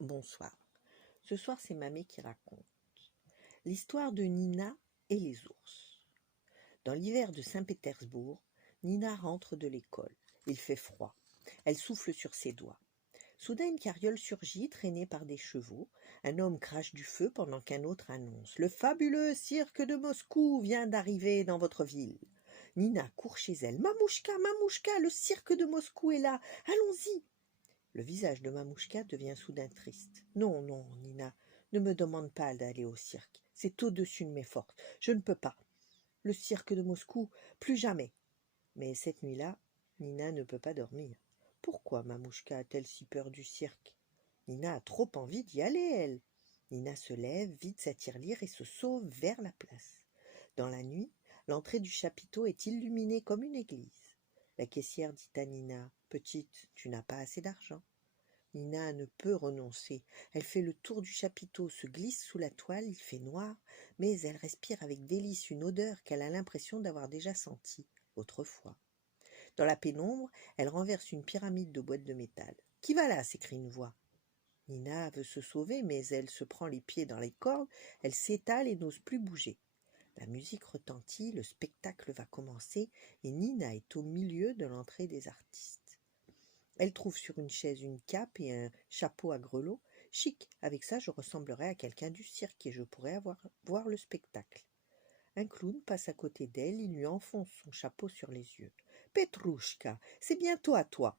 Bonsoir. Ce soir, c'est Mamie qui raconte l'histoire de Nina et les ours. Dans l'hiver de Saint-Pétersbourg, Nina rentre de l'école. Il fait froid. Elle souffle sur ses doigts. Soudain, une carriole surgit, traînée par des chevaux. Un homme crache du feu pendant qu'un autre annonce : « Le fabuleux cirque de Moscou vient d'arriver dans votre ville. » Nina court chez elle. « Mamouchka, Mamouchka, le cirque de Moscou est là. Allons-y !» Le visage de Mamouchka devient soudain triste. « Non, non, Nina, ne me demande pas d'aller au cirque. C'est au-dessus de mes forces. Je ne peux pas. Le cirque de Moscou, plus jamais. » Mais cette nuit-là, Nina ne peut pas dormir. Pourquoi Mamouchka a-t-elle si peur du cirque? Nina a trop envie d'y aller, elle. Nina se lève, vide sa tirelire et se sauve vers la place. Dans la nuit, l'entrée du chapiteau est illuminée comme une église. La caissière dit à Nina : « Petite, tu n'as pas assez d'argent. » Nina ne peut renoncer. Elle fait le tour du chapiteau, se glisse sous la toile, il fait noir, mais elle respire avec délice une odeur qu'elle a l'impression d'avoir déjà sentie autrefois. Dans la pénombre, elle renverse une pyramide de boîtes de métal. « Qui va là ?» s'écrie une voix. Nina veut se sauver, mais elle se prend les pieds dans les cordes, elle s'étale et n'ose plus bouger. La musique retentit, le spectacle va commencer et Nina est au milieu de l'entrée des artistes. Elle trouve sur une chaise une cape et un chapeau à grelots. Chic, avec ça je ressemblerais à quelqu'un du cirque et je pourrais voir le spectacle. Un clown passe à côté d'elle, il lui enfonce son chapeau sur les yeux. « Petrouchka, c'est bientôt à toi !»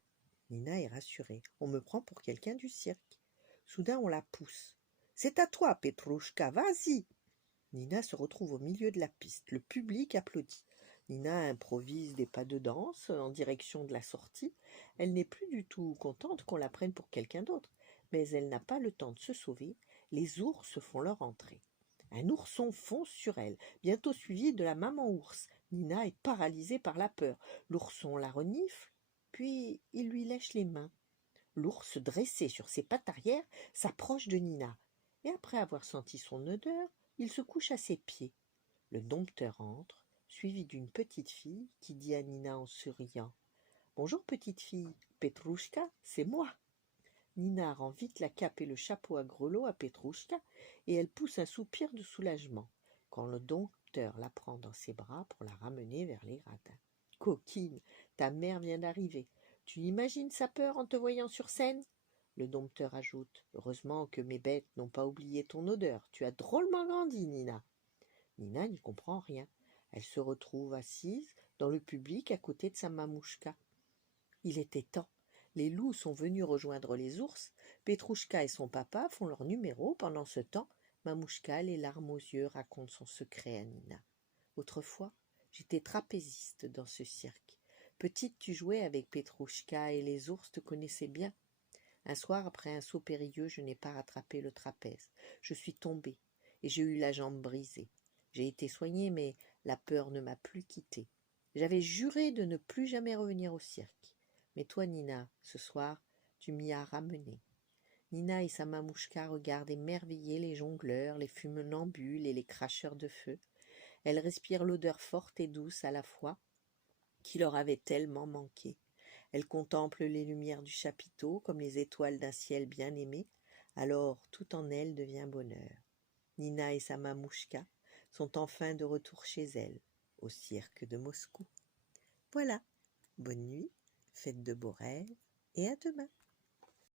Nina est rassurée. On me prend pour quelqu'un du cirque. Soudain on la pousse. « C'est à toi, Petrouchka, vas-y !» Nina se retrouve au milieu de la piste. Le public applaudit. Nina improvise des pas de danse en direction de la sortie. Elle n'est plus du tout contente qu'on la prenne pour quelqu'un d'autre, mais elle n'a pas le temps de se sauver. Les ours font leur entrée. Un ourson fonce sur elle, bientôt suivi de la maman ours. Nina est paralysée par la peur. L'ourson la renifle, puis il lui lèche les mains. L'ours, dressé sur ses pattes arrière, s'approche de Nina. Et après avoir senti son odeur, il se couche à ses pieds. Le dompteur entre, suivi d'une petite fille qui dit à Nina en souriant : « Bonjour petite fille, Petrouchka, c'est moi. » Nina rend vite la cape et le chapeau à grelots à Petrouchka et elle pousse un soupir de soulagement quand le dompteur la prend dans ses bras pour la ramener vers les gradins. « Coquine, ta mère vient d'arriver. Tu imagines sa peur en te voyant sur scène ?» Le dompteur ajoute : « Heureusement que mes bêtes n'ont pas oublié ton odeur. Tu as drôlement grandi, Nina. » Nina n'y comprend rien. Elle se retrouve assise dans le public à côté de sa mamouchka. Il était temps. Les loups sont venus rejoindre les ours. Petrouchka et son papa font leur numéro. Pendant ce temps, Mamouchka, les larmes aux yeux, raconte son secret à Nina. « Autrefois, j'étais trapéziste dans ce cirque. Petite, tu jouais avec Petrouchka et les ours te connaissaient bien. Un soir, après un saut périlleux, je n'ai pas rattrapé le trapèze. Je suis tombée et j'ai eu la jambe brisée. J'ai été soignée, mais la peur ne m'a plus quittée. J'avais juré de ne plus jamais revenir au cirque. Mais toi, Nina, ce soir, tu m'y as ramenée. » Nina et sa mamouchka regardent émerveillés les jongleurs, les funambules et les cracheurs de feu. Elles respirent l'odeur forte et douce à la fois qui leur avait tellement manqué. Elles contemplent les lumières du chapiteau comme les étoiles d'un ciel bien aimé. Alors tout en elles devient bonheur. Nina et sa mamouchka sont enfin de retour chez elles, au cirque de Moscou. Voilà, bonne nuit, faites de beaux rêves et à demain.